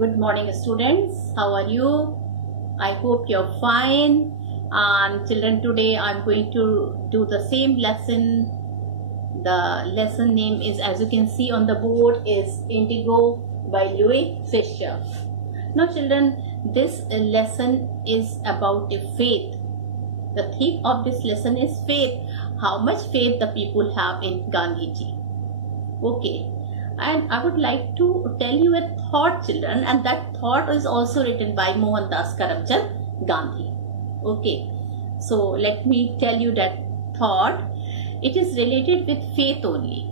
Good morning, students. How are you? I hope you're fine. And children, today I'm going to do the same lesson. The lesson name is, as you can see on the board, is Indigo by Louis Fisher. Now, children, this lesson is about faith. The theme of this lesson is faith. How much faith the people have in Gandhiji. Okay, and I would like to tell you a thought, children, and that thought is also written by Mohandas Karamchand Gandhi. Okay, so let me tell you that thought. It is related with faith only.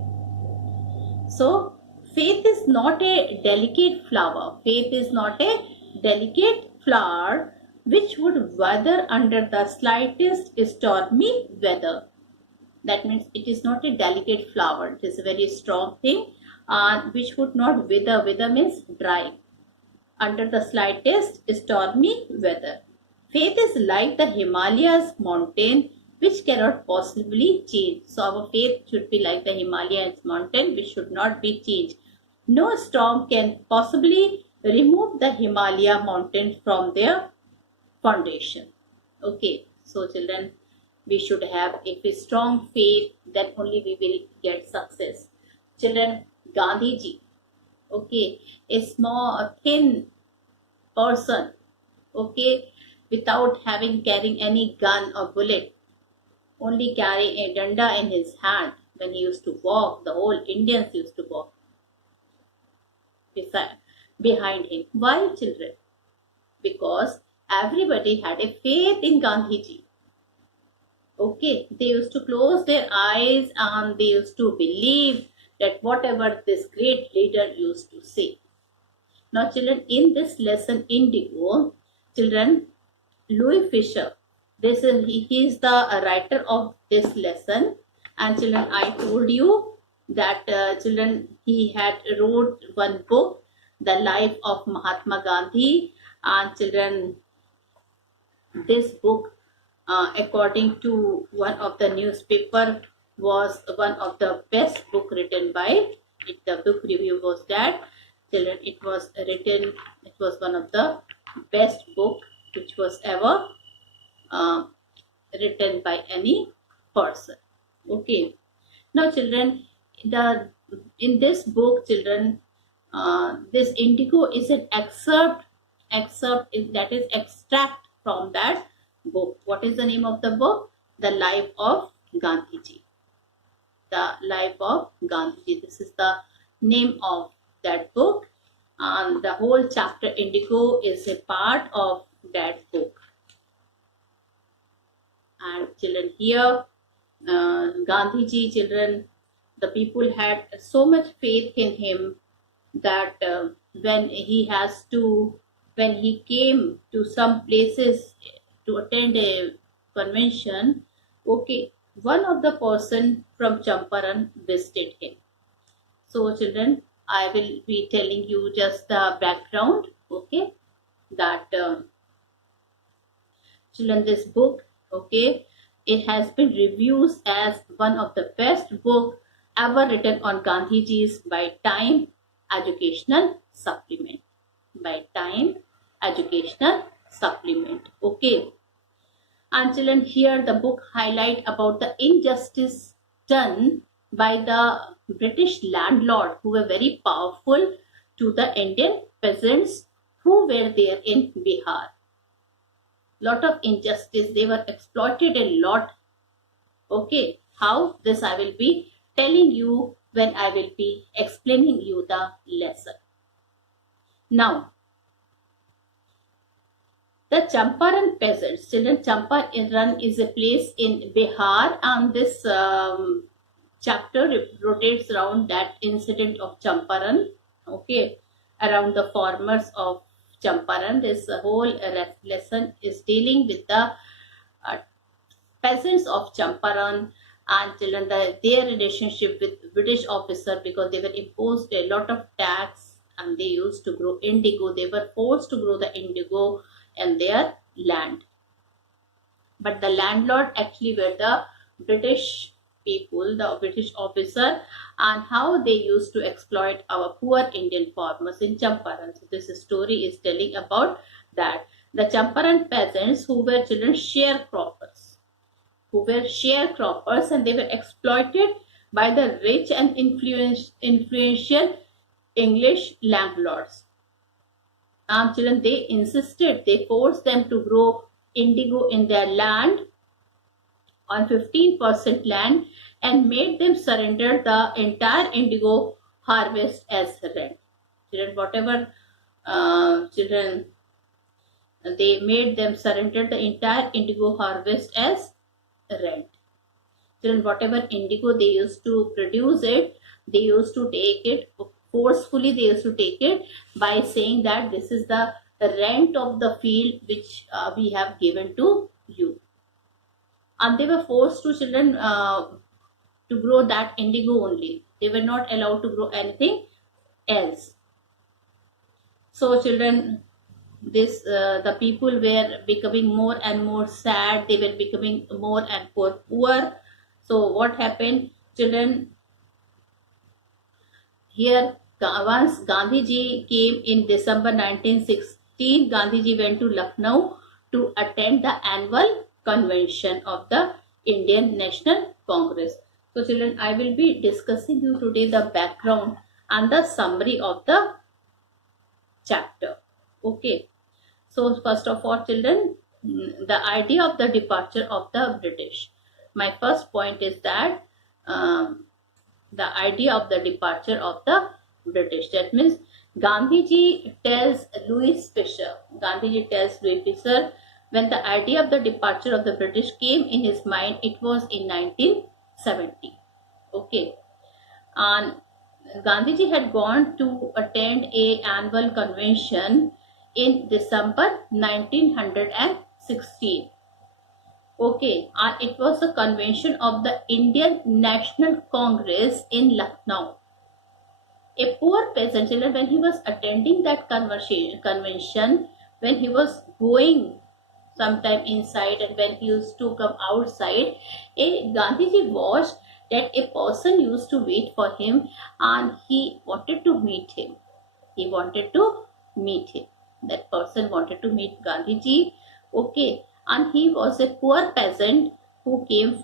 So, faith is not a delicate flower. Faith is not a delicate flower which would wither under the slightest stormy weather. That means it is not a delicate flower. It is a very strong thing which would not wither. Wither means dry under the slightest stormy weather. Faith is like the Himalayas mountain which cannot possibly change. So our faith should be like the Himalayas mountain which should not be changed. No storm can possibly remove the Himalaya mountain from their foundation. Okay, so children, we should have a strong faith, then only we will get success. Children, Gandhiji, okay, a small, thin person, okay, without carrying any gun or bullet, only carry a danda in his hand. When he used to walk, the whole Indians used to walk behind him. Why, children? Because everybody had a faith in Gandhiji. Okay, they used to close their eyes and they used to believe that whatever this great leader used to say. Now, children, in this lesson, Indigo, children, Louis Fisher, he is the writer of this lesson. And children, I told you that children, he had wrote one book, The Life of Mahatma Gandhi. And children, this book, according to one of the newspaper, was one of the best book written by it. The book review was that, children, it was one of the best book which was ever written by any person. Okay, now children, in this book, children, this Indigo is an excerpt that is extract from that book. What is the name of the book? The Life of Gandhiji. The Life of Gandhiji. This is the name of that book, and the whole chapter Indigo is a part of that book. And children, here Gandhiji, children, the people had so much faith in him that when he came to some places to attend a convention, okay, one of the person from Champaran visited him. So children, I will be telling you just the background, okay, that children, this book, okay, it has been reviewed as one of the best book ever written on Gandhiji's by Time Educational Supplement. By Time Educational Supplement. Okay. And children, here the book highlight about the injustice done by the British landlord who were very powerful to the Indian peasants who were there in Bihar. Lot of injustice, they were exploited a lot. Okay, how? This I will be telling you when I will be explaining you the lesson. Now, the Champaran peasants, children, Champaran is a place in Bihar, and this chapter rotates around that incident of Champaran, okay, around the farmers of Champaran. This whole lesson is dealing with the peasants of Champaran and children, their relationship with British officer, because they were imposed a lot of tax and they used to grow indigo. They were forced to grow the indigo in their land. But the landlord actually were the British people, the British officer, and how they used to exploit our poor Indian farmers in Champaran. So this story is telling about that the Champaran peasants who were children sharecroppers, and they were exploited by the rich and influential English landlords. Children, they forced them to grow indigo in their land on 15% land and made them surrender the entire indigo harvest as rent. Children, whatever children, they made them surrender the entire indigo harvest as rent. Children, whatever indigo they used to produce it, they used to take it forcefully. They used to take it by saying that this is the rent of the field which we have given to you, and they were forced to children to grow that indigo only. They were not allowed to grow anything else. So children, this the people were becoming more and more sad. They were becoming more and more poor. So what happened, children? Here, once Gandhi ji came in December 1916, Gandhi ji went to Lucknow to attend the annual convention of the Indian National Congress. So children, I will be discussing you today the background and the summary of the chapter. Okay. So first of all, children, the idea of the departure of the British. My first point is that the idea of the departure of the British. That means Gandhiji tells Louis Fisher. Gandhiji tells Louis Fisher when the idea of the departure of the British came in his mind, it was in 1970. Okay. And Gandhiji had gone to attend a annual convention in December 1916. Okay, and it was a convention of the Indian National Congress in Lucknow. A poor peasant, when he was attending that convention, when he was going sometime inside and when he used to come outside, Gandhiji watched that a person used to wait for him and he wanted to meet him. That person wanted to meet Gandhiji. Okay, and he was a poor peasant who came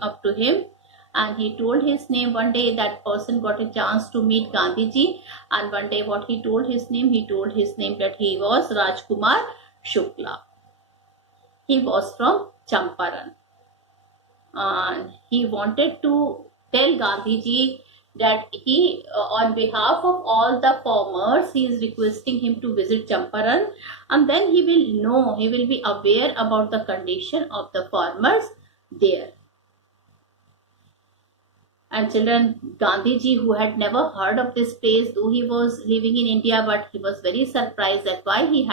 up to him and he told his name. One day that person got a chance to meet Gandhiji, and one day what he told his name that he was Rajkumar Shukla. He was from Champaran, and he wanted to tell Gandhiji that he, on behalf of all the farmers, he is requesting him to visit Champaran, and then he will be aware about the condition of the farmers there. And children, Gandhiji, who had never heard of this place, though he was living in India, but he was very surprised that why he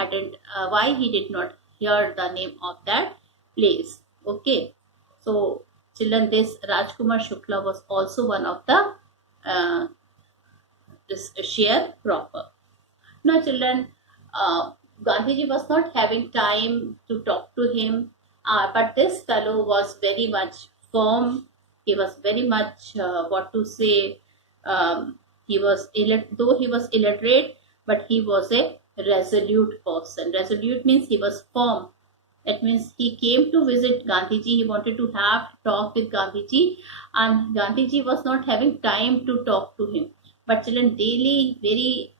did not hear the name of that place. Okay, so children, this Rajkumar Shukla was also one of the this sharecropper. Now children, Gandhiji was not having time to talk to him, but this fellow was very much firm. He was very much though he was illiterate, but he was a resolute person. Resolute means he was firm. That means he came to visit Gandhiji. He wanted to have talk with Gandhiji, and Gandhiji was not having time to talk to him. But children, daily, he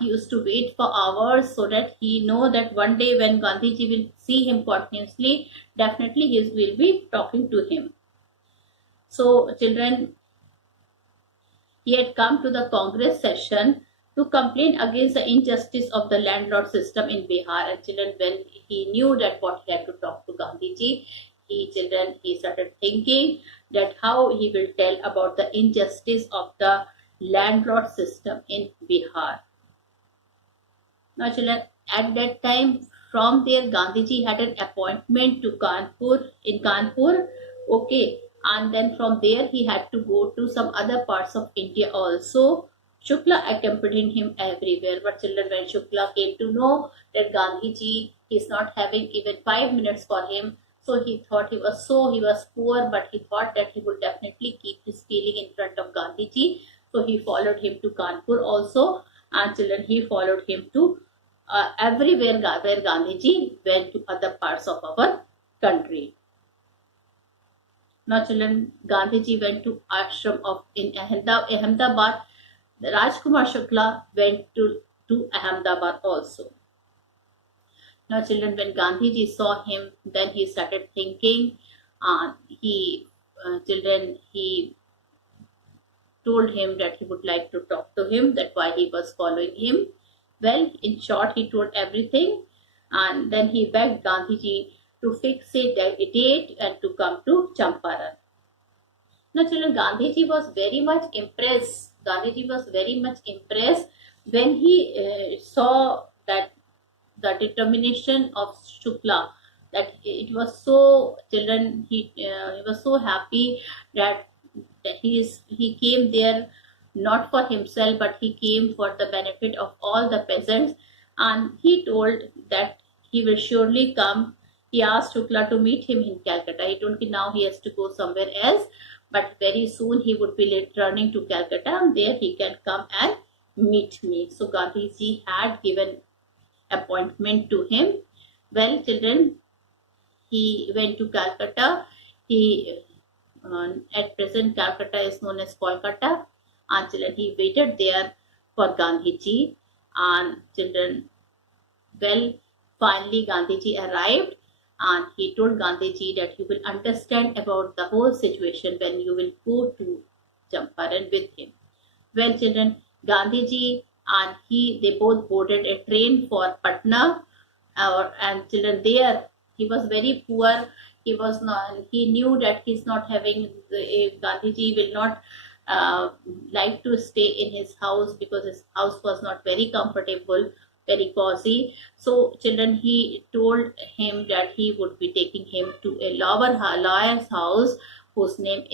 used to wait for hours so that he know that one day when Gandhiji will see him continuously, definitely he will be talking to him. So children, he had come to the Congress session to complain against the injustice of the landlord system in Bihar. And children, when he knew that what he had to talk to Gandhiji, he started thinking that how he will tell about the injustice of the landlord system in Bihar. Now children, at that time, from there Gandhiji had an appointment to Kanpur. Okay, and then from there he had to go to some other parts of India also. Shukla accompanied him everywhere. But children, when Shukla came to know that Gandhiji is not having even 5 minutes for him, So he thought he was poor, but he thought that he would definitely keep his feeling in front of Gandhiji. So he followed him to Kanpur also, and children, he followed him to everywhere where Gandhiji went to other parts of our country. Now, children, Gandhiji went to ashram of in Ahmedabad. Rajkumar Shukla went to Ahmedabad also. Now, children, when Gandhiji saw him, then he started thinking. He told him that he would like to talk to him. That why he was following him. Well, in short, he told everything, and then he begged Gandhiji to fix a date and to come to Champaran. Now, children, Gandhiji was very much impressed. Gandhiji was very much impressed when he saw that the determination of Shukla. That it was so, children, he was so happy that he came there not for himself, but he came for the benefit of all the peasants, and he told that he will surely come. He asked Shukla to meet him in Calcutta. He told him now he has to go somewhere else, but very soon he would be returning to Calcutta, and there he can come and meet me. So Gandhiji had given appointment to him. Well, children, he went to Calcutta. He at present Calcutta is known as Kolkata, and children, he waited there for Gandhiji. And children, well, finally Gandhiji arrived, and he told Gandhiji that you will understand about the whole situation when you will go to Champaran with him. Well, children, Gandhiji and they both boarded a train for Patna, and children, there he was very poor. He was not. He knew that he's not having. Gandhiji will not like to stay in his house because his house was not very comfortable, very cozy. So, children, he told him that he would be taking him to a lawyer's house, whose name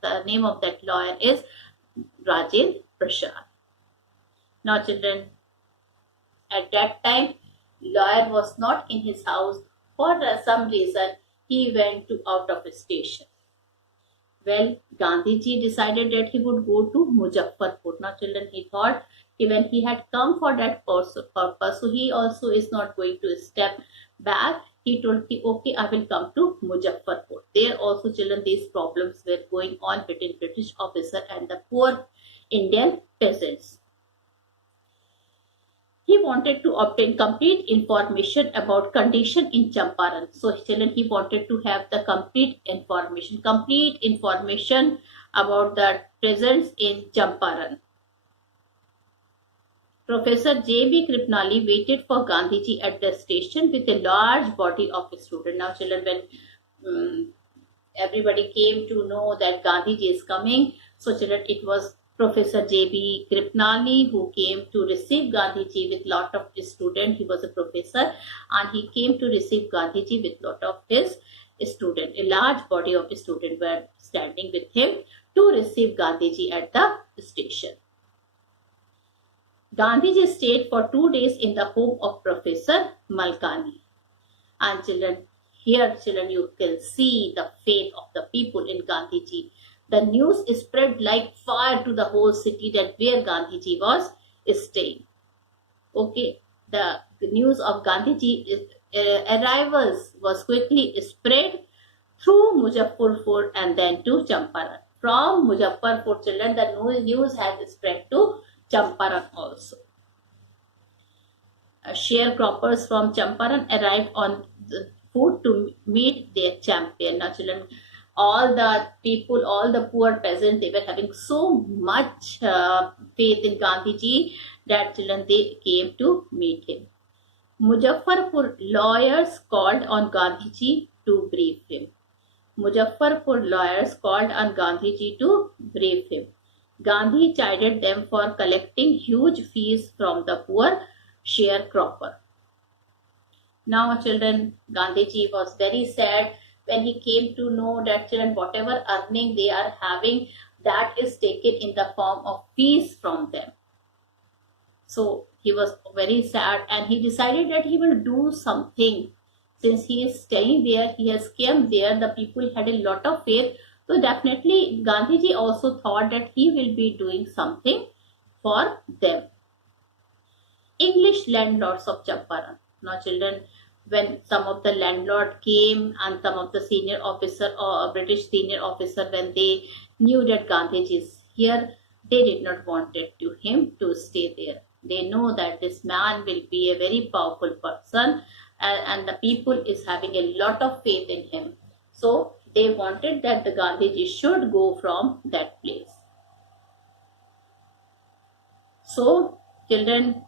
the name of that lawyer is Rajendra Prasad. Now, children, at that time, lawyer was not in his house. For some reason, he went to out of station. Well, Gandhiji decided that he would go to Muzaffarpur. Now, children, he thought when he had come for that purpose, so he also is not going to step back. He told me, okay, I will come to Muzaffarpur. There also, children, these problems were going on between British officer and the poor Indian peasants. He wanted to obtain complete information about condition in Champaran. So, children, he wanted to have the complete information about the presence in Champaran. Professor J.B. Kripnali waited for Gandhiji at the station with a large body of students. Now, children, when everybody came to know that Gandhiji is coming, so children, it was Professor J.B. Kripnali who came to receive Gandhiji with lot of his students. He was a professor, and he came to receive Gandhiji with lot of his students. A large body of students were standing with him to receive Gandhiji at the station. Gandhiji stayed for 2 days in the home of Professor Malkani. And children, here, children, you can see the faith of the people in Gandhiji. The news spread like fire to the whole city that where Gandhiji was staying. Okay, the news of Gandhiji arrivals was quickly spread through Muzaffarpur and then to Champaran. From Muzaffarpur, children, the news has spread to Champaran also. Sharecroppers from Champaran arrived on the foot to meet their champion. Now, children, all the people, all the poor peasants, they were having so much faith in Gandhiji that, children, they came to meet him. Muzaffarpur lawyers called on Gandhiji to brief him. Muzaffarpur lawyers called on Gandhiji to brief him. Gandhi chided them for collecting huge fees from the poor sharecropper. Now, children, Gandhiji was very sad when he came to know that, children, whatever earning they are having, that is taken in the form of fees from them. So he was very sad, and he decided that he will do something since he is staying there, he has came there, the people had a lot of faith. So definitely Gandhiji also thought that he will be doing something for them. English landlords of Champaran. Now children, when some of the landlord came and some of the senior officer or British senior officer, when they knew that Gandhiji is here, they did not want it to him to stay there. They know that this man will be a very powerful person, and the people is having a lot of faith in him. So they wanted that the Gandhiji should go from that place. So children,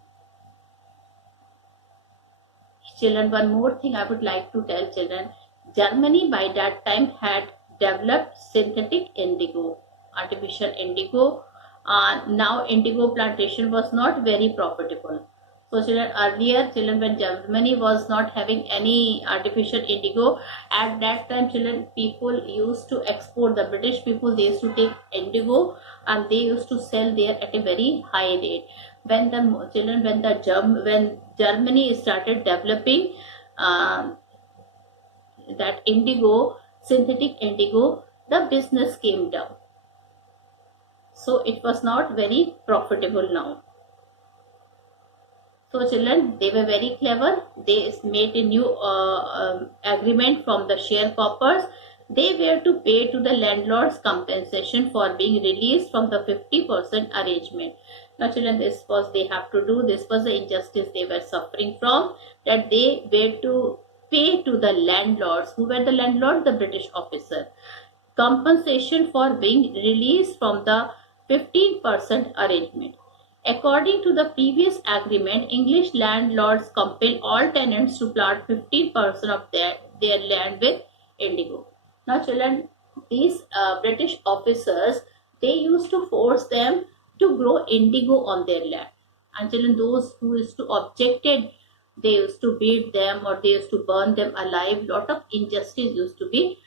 one more thing I would like to tell children. Germany by that time had developed synthetic indigo, artificial indigo. Now indigo plantation was not very profitable. So children, earlier children, when Germany was not having any artificial indigo, at that time children, people used to export, the British people, they used to take indigo and they used to sell there at a very high rate. When the children, when Germany started developing that indigo, synthetic indigo, the business came down. So it was not very profitable now. So children, they were very clever. They made a new agreement from the sharecroppers. They were to pay to the landlords compensation for being released from the 50% arrangement. Now children, this was they have to do. This was the injustice they were suffering from, that they were to pay to the landlords. Who were the landlord? The British officer. Compensation for being released from the 15% arrangement. According to the previous agreement, English landlords compel all tenants to plant 15% of their land with indigo. Now children, these British officers, they used to force them to grow indigo on their land. And children, those who used to objected, they used to beat them or they used to burn them alive. Lot of injustice used to be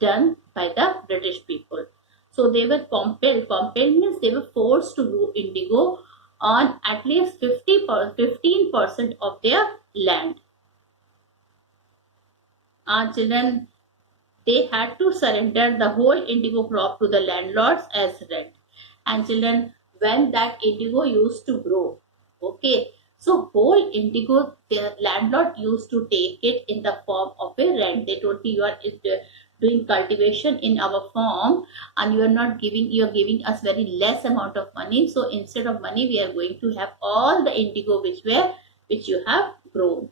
done by the British people. So they were compelled. Compelled means they were forced to grow indigo on at least 15% of their land. Children, they had to surrender the whole indigo crop to the landlords as rent. And children, when that indigo used to grow, okay, so whole indigo, the landlord used to take it in the form of a rent. They told me, you are doing cultivation in our farm and you are giving us very less amount of money. So instead of money, we are going to have all the indigo which you have grown.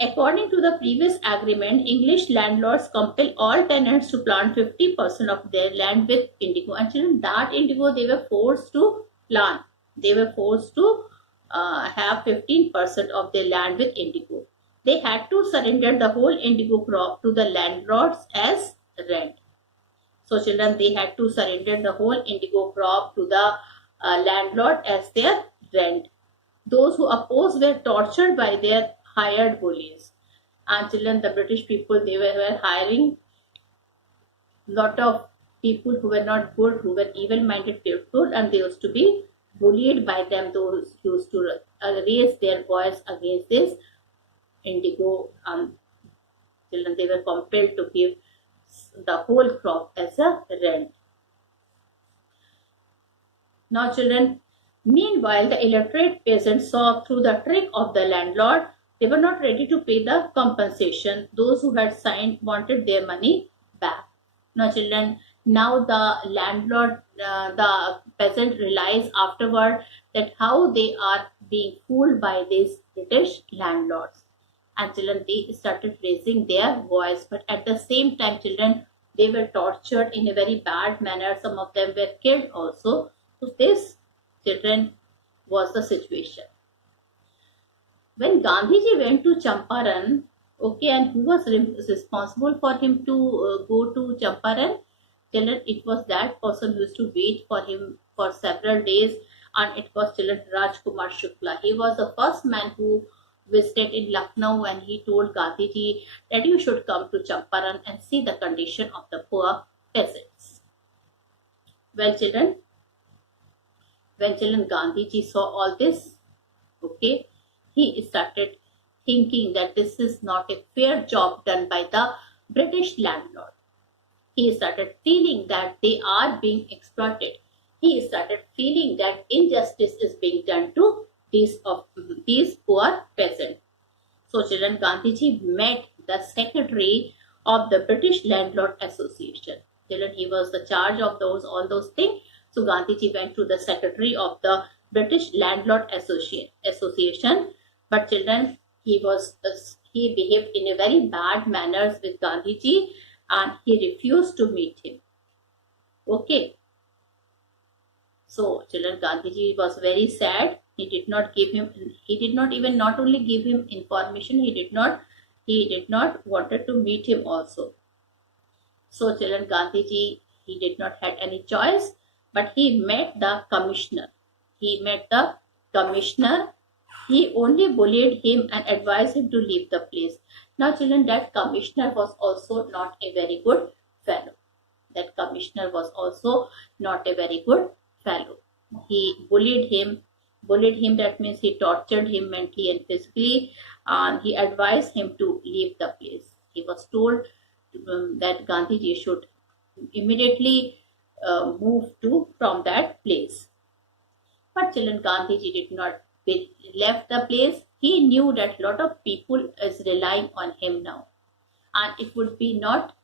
According to the previous agreement, English landlords compel all tenants to plant 50% of their land with indigo. And children, that indigo they were forced to plant. They were forced to have 15% of their land with indigo. They had to surrender the whole indigo crop to the landlords as rent. So children, they had to surrender the whole indigo crop to the landlord as their rent. Those who opposed were tortured by their hired bullies. And children, the British people, they were hiring lot of people who were not good, who were evil-minded people, and they used to be bullied by them. Those used to raise their voice against this indigo. Children, they were compelled to give the whole crop as a rent. Now children, meanwhile the illiterate peasants saw through the trick of the landlord. They were not ready to pay the compensation. Those who had signed wanted their money back. Now children, now the landlord, the peasant realized afterward that how they are being fooled by these British landlords. And children, they started raising their voice, but at the same time children, they were tortured in a very bad manner. Some of them were killed also. So this children was the situation. When Gandhiji went to Champaran, okay, and who was responsible for him to go to Champaran? Children, it was that person who used to wait for him for several days, and it was children Rajkumar Shukla. He was the first man who visited in Lucknow, and he told Gandhiji that you should come to Champaran and see the condition of the poor peasants. Well children, when children Gandhiji saw all this, okay, he started thinking that this is not a fair job done by the British landlord. He started feeling that they are being exploited. He started feeling that injustice is being done to these poor peasants. So children, Gandhiji met the secretary of the British Landlord Association. Children, he was the charge of all those things. So Gandhiji went to the secretary of the British Landlord Association. But children, he behaved in a very bad manners with Gandhiji, and he refused to meet him. Okay. So children, Gandhiji was very sad. He did not even not only give him information, he did not wanted to meet him also. So children, Gandhiji, he did not had any choice, but he met the commissioner. He only bullied him and advised him to leave the place. Now children, that commissioner was also not a very good fellow. That commissioner was also not a very good fellow. He bullied him. That means he tortured him mentally and physically, and he advised him to leave the place. He was told that Gandhiji should immediately move from that place. But children, Gandhiji did not left the place. He knew that a lot of people is relying on him now, and it would be not,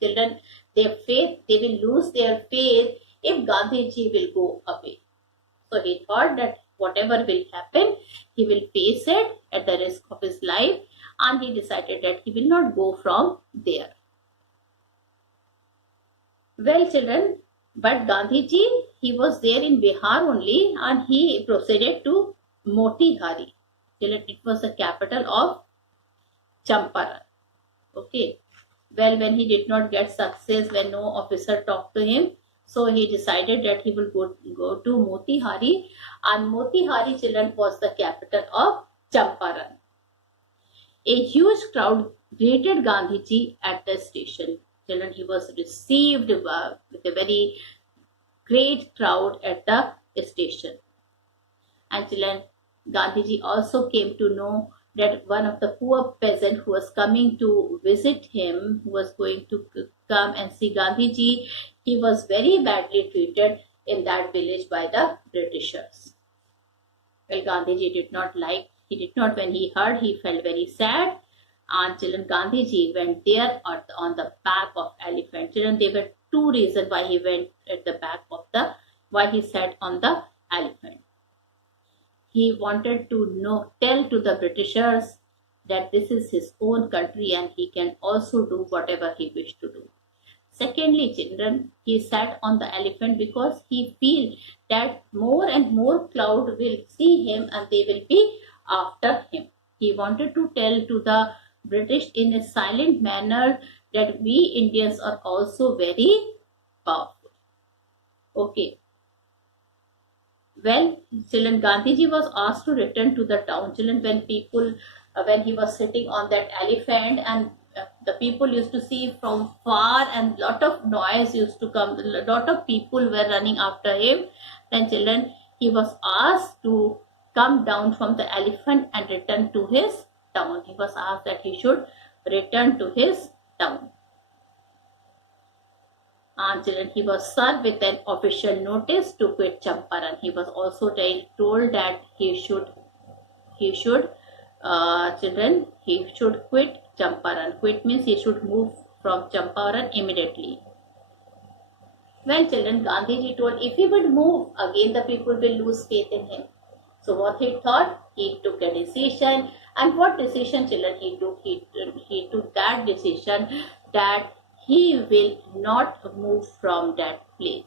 children, their faith, they will lose their faith if Gandhiji will go away. So he thought that whatever will happen, he will face it at the risk of his life, and he decided that he will not go from there. Well children, but Gandhiji, he was there in Bihar only, and he proceeded to Motihari. Children, it was the capital of Champaran. Okay. Well, when he did not get success, when no officer talked to him, so he decided that he will go to Motihari, and Motihari, children, was the capital of Champaran. A huge crowd greeted Gandhiji at the station. Children, he was received with a very great crowd at the station. And children, Gandhiji also came to know that one of the poor peasant who was coming to visit him, who was going to come and see Gandhiji, he was very badly treated in that village by the Britishers. Well, Gandhiji did not when he heard, he felt very sad. And children, Gandhiji went there on the back of elephant. Children, there were two reasons why he went at the back of why he sat on the elephant. He wanted to tell to the Britishers that this is his own country and he can also do whatever he wished to do. Secondly, children, he sat on the elephant because he feel that more and more crowd will see him and they will be after him. He wanted to tell to the British in a silent manner that we Indians are also very powerful. Okay. Well, children, Gandhiji was asked to return to the town. Children, when he was sitting on that elephant, and the people used to see from far, and lot of noise used to come. A lot of people were running after him. Then, children, he was asked to come down from the elephant and return to his town. He was asked that he should return to his town. And children, he was served with an official notice to quit Champaran. He was also told that he should quit Champaran. Quit means he should move from Champaran immediately. Well, children, Gandhiji told if he would move, again the people will lose faith in him. So what he thought? He took a decision. And what decision, children, he took? He took that decision that he will not move from that place.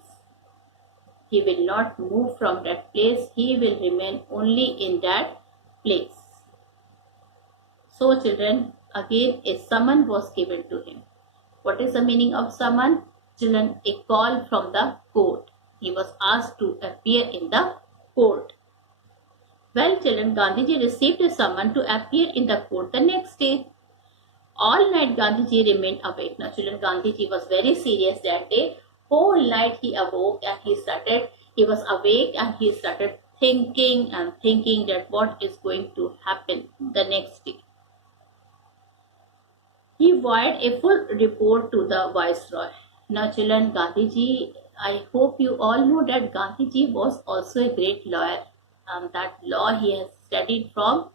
He will not move from that place. He will remain only in that place. So children, again a summon was given to him. What is the meaning of summon? Children, a call from the court. He was asked to appear in the court. Well, children, Gandhiji received a summon to appear in the court the next day. All night Gandhiji remained awake. Now children, Gandhiji was very serious that day. Whole night he awoke and he was awake and he started thinking that what is going to happen the next day. He wired a full report to the viceroy. Now, children, Gandhiji, I hope you all know that Gandhiji was also a great lawyer, and that law he has studied from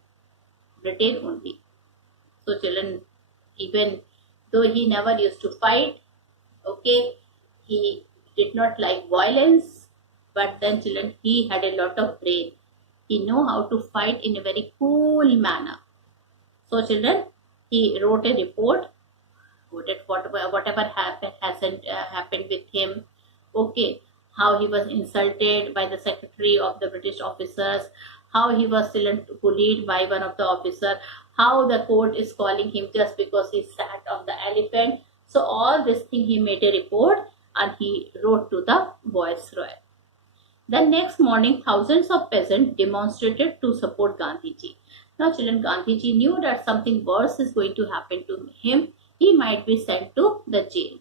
Britain only. So, children, even though he never used to fight, okay, he did not like violence, but then, children, he had a lot of brain. He know how to fight in a very cool manner. So, children, he wrote a report whatever happened hasn't happened with him, okay, how he was insulted by the secretary of the British officers, how he was still bullied by one of the officer, how the court is calling him just because he sat on the elephant. So all this thing he made a report and he wrote to the viceroy. The next morning, thousands of peasants demonstrated to support Gandhiji. Now, children, Gandhiji knew that something worse is going to happen to him. He might be sent to the jail.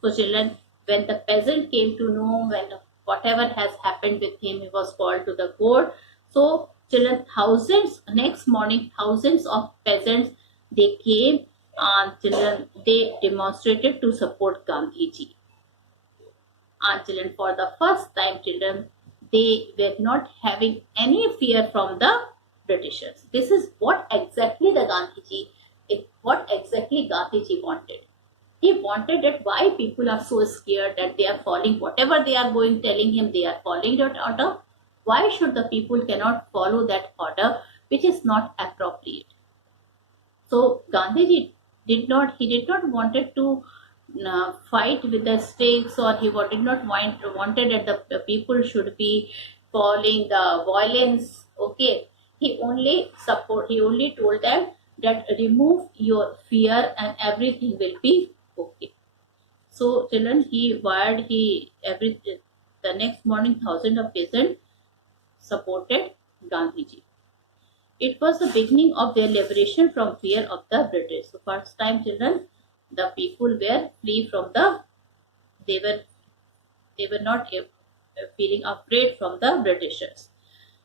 So, children, when the peasant came to know when whatever has happened with him, he was called to the court. So, children, next morning, thousands of peasants, they came and children, they demonstrated to support Gandhiji. And children, for the first time, children, they were not having any fear from the Britishers. This is what exactly what exactly Gandhiji wanted. He wanted that why people are so scared that they are following whatever they are going telling him, they are following that order. Why should the people cannot follow that order which is not appropriate? So Gandhiji did not wanted to fight with the stakes, or he did not wanted that the people should be following the violence. Okay, he only told them that remove your fear and everything will be okay. So children, he wired he every the next morning thousands of peasants supported Gandhiji. It was the beginning of their liberation from fear of the British. So first time, children, the people were free from they were they were not feeling afraid from the Britishers.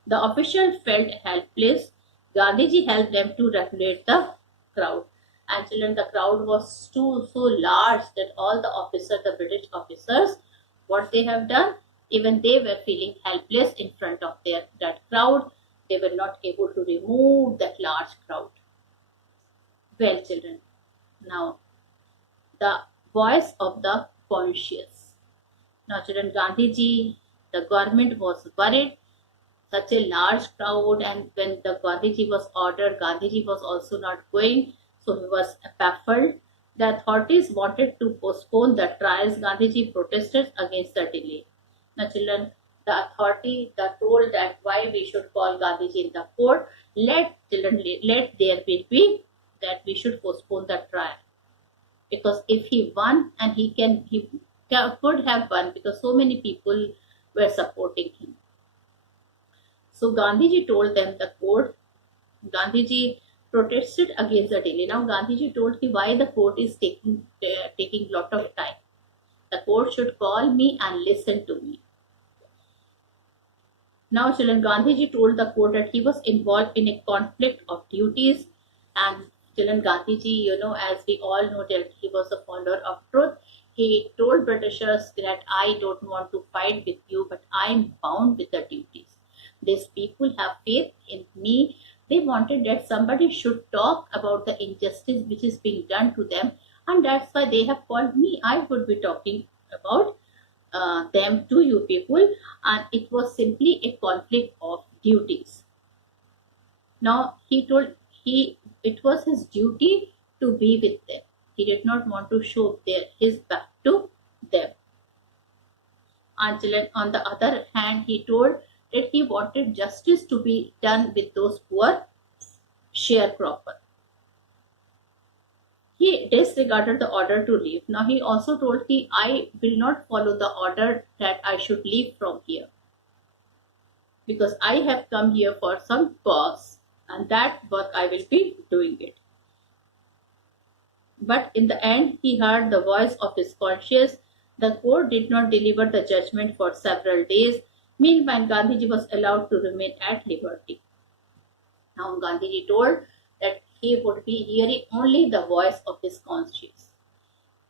The officials felt helpless. Gandhiji helped them to regulate the crowd. And children, the crowd was so large that all the British officers, what they have done, even they were feeling helpless in front of that crowd. They were not able to remove that large crowd. Well, children, now the voice of the conscious. Now, children, Gandhiji, the government was worried, such a large crowd, and when the Gandhiji was ordered, Gandhiji was also not going, so he was baffled. The authorities wanted to postpone the trials. Gandhiji protested against the delay. Now, children, the authority told that why we should call Gandhiji in the court. Let there be that we should postpone the trial, because if he won, and he could have won because so many people were supporting him. So Gandhiji told them the court. Gandhiji protested against the delay. Now Gandhiji told me why the court is taking lot of time. The court should call me and listen to me. Now, children, Gandhiji told the court that he was involved in a conflict of duties. And children, Gandhiji, as we all know that he was a follower of truth. He told Britishers that I don't want to fight with you, but I am bound with the duties. These people have faith in me. They wanted that somebody should talk about the injustice which is being done to them, and that's why they have called me. I would be talking about them to you people, and it was simply a conflict of duties. Now it was his duty to be with them. He did not want to show his back to them. And children, on the other hand, he told that he wanted justice to be done with those who are sharecropper. He disregarded the order to leave. Now he also told I will not follow the order that I should leave from here, because I have come here for some cause, and that work I will be doing it. But in the end, he heard the voice of his conscience. The court did not deliver the judgment for several days. Meanwhile, Gandhiji was allowed to remain at liberty. Now Gandhiji told that he would be hearing only the voice of his conscience.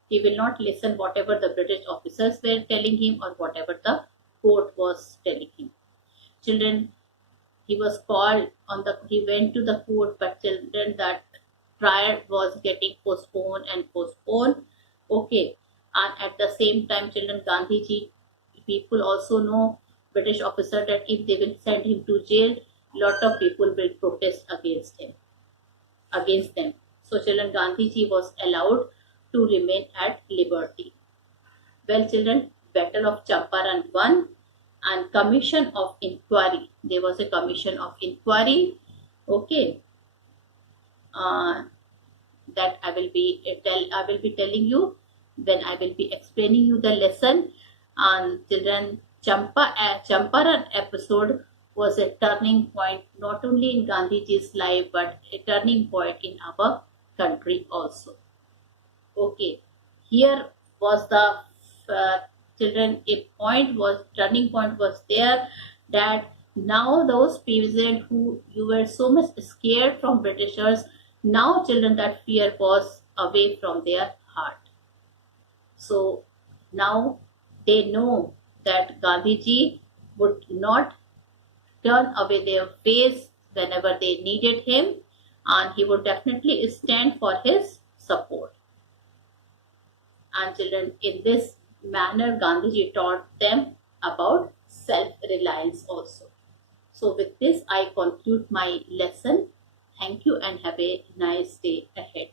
He will not listen whatever the British officers were telling him or whatever the court was telling him. Children, he was called on the, he went to the court, but children, that trial was getting postponed and postponed. Okay, and at the same time, children, Gandhiji, people also know, British officer, that if they will send him to jail, lot of people will protest against him, against them. So children, Gandhiji was allowed to remain at liberty. Well, children, Battle of Champaran won, and commission of inquiry. There was a commission of inquiry. Okay, uh, that I will be telling you when I will be explaining you the lesson. And children, Champaran episode was a turning point not only in Gandhiji's life but a turning point in our country also. Okay, here was the uh, children, a point was, turning point was there, that now those peasants who you were so much scared from Britishers, now children, that fear was away from their heart. So now they know that Gandhiji would not turn away their face whenever they needed him, and he would definitely stand for his support. And children, in this manner, Gandhiji taught them about self-reliance also. So with this, I conclude my lesson. Thank you and have a nice day ahead.